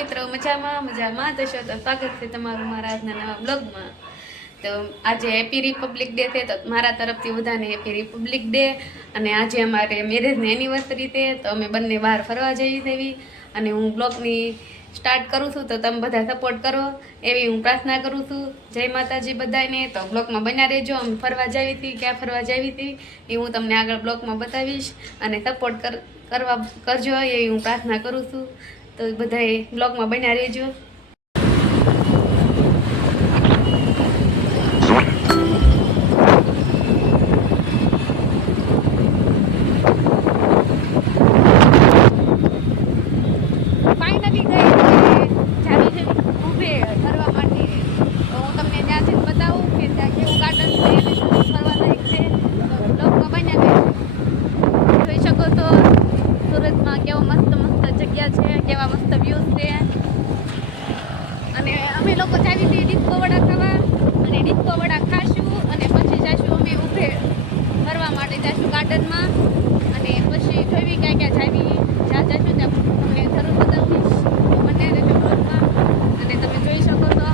મિત્રો મજામાં તો સ્વાગત છે તમારું મારા આજના નવા બ્લોગમાં। તો આજે હેપી રિપબ્લિક ડે છે, તો મારા તરફથી બધાને હેપી રિપબ્લિક ડે। અને આજે અમારે મેરેજની એનિવર્સરી છે, તો અમે બંને બહાર ફરવા જઈ દેવી અને હું બ્લોગની સ્ટાર્ટ કરું છું, તો તમે બધા સપોર્ટ કરો એવી હું પ્રાર્થના કરું છું। જય માતાજી બધાને। તો બ્લોગમાં બન્યા રહેજો। અમે ફરવા જાવી હતી, ક્યાં ફરવા જાવી હતી એ હું તમને આગળ બ્લોગમાં બતાવીશ અને સપોર્ટ કરજો એવી હું પ્રાર્થના કરું છું। તો બધાએ બ્લોગમાં બન્યા રહેજો। ફાઇનલી ગઈ જાવી છે ઊભે ફરવા માટે, તો હું તમને ત્યાંથી બતાવું કે ત્યાં કેવું ગાર્ડન છે અને શું ફરવા લાયક છે। તો બ્લોગમાં બન્યા રહેજો। જોઈ શકો તો સુરતમાં કેવો મસ્ત જગ્યા છે, કેવા મસ્ત વ્યૂઝ છે। અને અમે લોકો જાવી હતી ડિસ્કો વડા ખાવા, અને ડિસ્કો વડા ખાશું અને પછી જઈશું અમે ઊભે ફરવા માટે, જઈશું ગાર્ડનમાં અને પછી જોઈવી ક્યાં ક્યાં જાવી, જ્યાં જઈશું ત્યાં તમને જરૂર બતાવીશ। બંને રહેજો બ્લોગમાં। અને તમે જોઈ શકો તો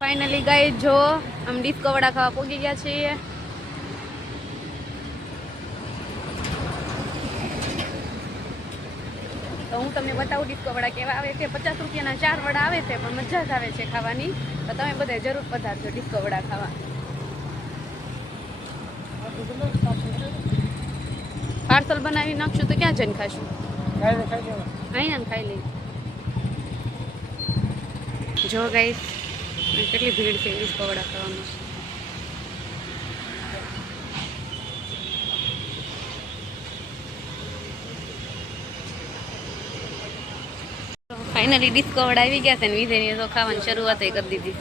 ફાઇનલી ગઈ જો આમ ડિસ્કો વડા ખાવા પહોંચી ગયા છીએ। તો હું તમને બતાવું ડિસ્કો વડા કેવા આવે છે। 50 રૂપિયાના 4 વડા આવે છે, પણ મજા જ આવે છે ખાવાની। તો તમે બધા જરૂર પધારજો ડિસ્કો વડા ખાવા। પાર્સલ બનાવી નાખશું તો ક્યાં જઈને ખાશું? અહીંયા ખાઈ લઈ। જો ગાઈસ કેટલી ભીડ છે ડિસ્કો વડા ખાવામાં। ફાઇનલી ડિસ્કો વડા આવી ગયા છે ને વિધેની તો ખાવાની શરૂઆત કરી દીધી।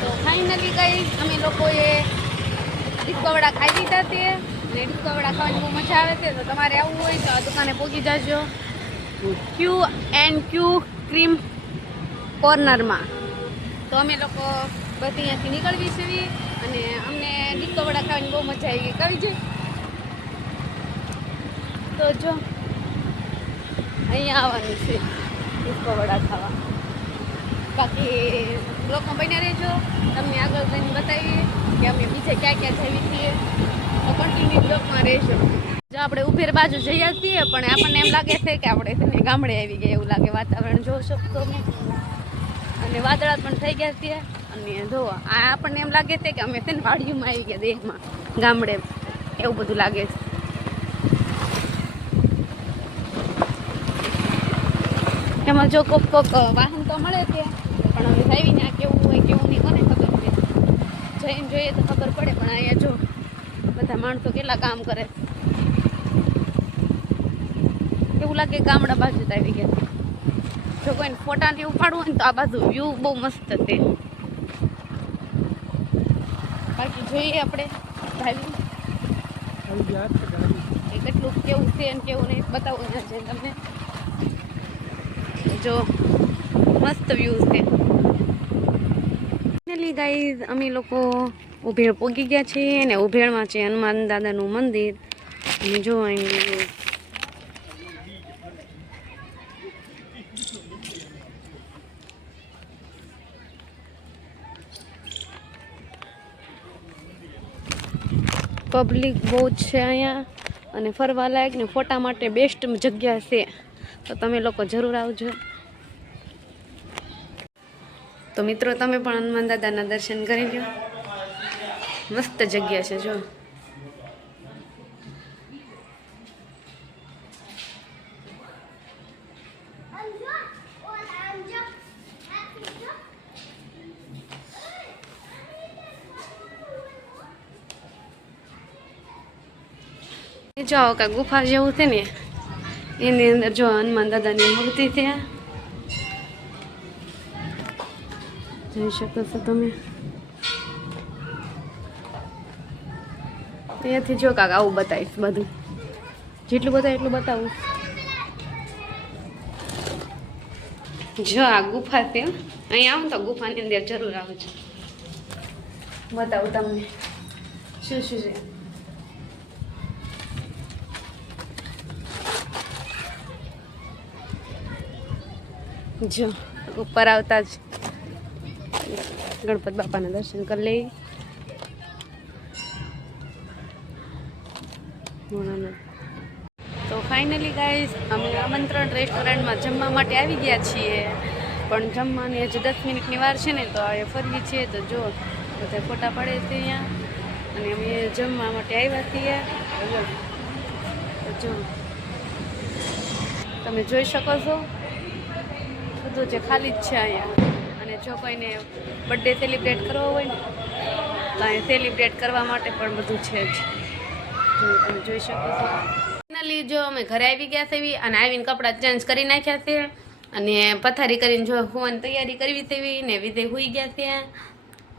તો ફાઇનલી ગઈ અમે લોકોએ ડિસ્કો વડા ખાઈ લીધા છે, અને ડિસ્કો વડા ખાવાની બહુ મજા આવે છે। તો તમારે આવવું હોય તો આ દુકાને પહોંચી જજો Q&Q ક્રીમ કોર્નરમાં। તો અમે લોકો બધી અહીંયાથી નીકળવી છીએ અને અમને ડિસ્કો વડા ખાવાની બહુ મજા આવી છે। તો જો અહીંયા આવવાનું છે ડિસ્કો વડા ખાવા। બાકી બ્લોગમાં બન્યા રહેજો, તમને આગળ જઈને બતાવીએ કે અમે બીજે ક્યાં ક્યાં જઈએ છીએ। તો કન્ટિન્યુ બ્લોગમાં રહેજો। જો આપણે ઉભેર બાજુ જઈએ છીએ, પણ આપણને એમ લાગે છે કે આપણે છે ને ગામડે આવી ગયા એવું લાગે। વાતાવરણ જોઈ શકતો અમે, અને વાદળા પણ થઈ ગયા છે। અને જો આ આપણને એમ લાગે છે કે અમે છે ને વાડીઓમાં આવી ગયા, દેશમાં ગામડે એવું બધું લાગે છે। એમાં જો કોક વાહન તો મળે છે, પણ હવે જાવી ને કેવું હોય કેવું નહીં કોને ખબર છે। જઈને જોઈએ તો ખબર પડે। પણ અહીંયા જો બધા માણસો કેટલા કામ કરે, એવું લાગે ગામડા બાજુ જ આવી ગયા। જો કોઈને ફોટાથી ઉપાડવું હોય ને તો આ બાજુ વ્યૂ બહુ મસ્ત છે। બાકી જોઈએ આપણે ભાવી એ કેટલું કેવું છે ને કેવું નહીં બતાવું છે તમને। જો મસ્ત વ્યૂ છે। ફાઇનલી ગાઈઝ અમે લોકો ઉભેળ પહોંચી ગયા છીએ, ને ઉભેળમાં છે હનુમાન દાદાનું મંદિર। અને જો અહીં પબ્લિક બહુ જ છે અહીંયા, અને ફરવા લાયક ને ફોટા માટે બેસ્ટ જગ્યા છે। તો તમે લોકો જરૂર આવજો। તો મિત્રો તમે પણ હનુમાન દાદાના દર્શન કરી લો, મસ્ત જગ્યા છે જો। જાઓ કા ગુફા જેવું છે ને એની અંદર જો હનુમાન દાદાની મૂર્તિ છે, જોઈ શકો છો તમે। અહીંયાથી જો કાક આવું બતાવીશ, બધું જેટલું બતાવે એટલું બતાવું। જો આ ગુફા છે અહીં આવું તો ગુફાની અંદર જરૂર આવજો બતાવું તમને શું શું છે જો ઉપર આવતા જ ગણપત બાપાના દર્શન કરી લઈ તો ફાઇનલી ગાઈસ અમે આમંત્રણ રેસ્ટોરન્ટમાં જમવા માટે આવી ગયા છીએ પણ જમવાની હજી 10 મિનિટની વાર છે ને તો એ ફરવી છે તો જો બધા ફોટા પડે છે અહીંયા અને અમે જમવા માટે આવ્યા છીએ તો જો તમે જોઈ શકો છો બધું જે ખાલી જ છે અહીંયા અને જો કોઈને બર્થડે સેલિબ્રેટ કરવો હોય ને તો અહીંયા સેલિબ્રેટ કરવા માટે પણ બધું છે જ જો તમે જોઈ શકો છો ફાઇનલી જો અમે ઘરે આવી ગયા છે અને આવીને કપડાં ચેન્જ કરી નાખ્યા છે અને પથારી કરીને જો હોવાની તૈયારી કરવી છે ને વિધે હોઈ ગયા છે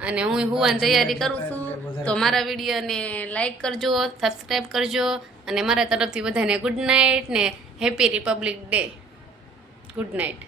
અને હું હોવાની તૈયારી કરું છું તો મારા વિડીયોને લાઈક કરજો સબસ્ક્રાઈબ કરજો અને મારા તરફથી બધાને ગુડ નાઇટ ને happy Republic day good night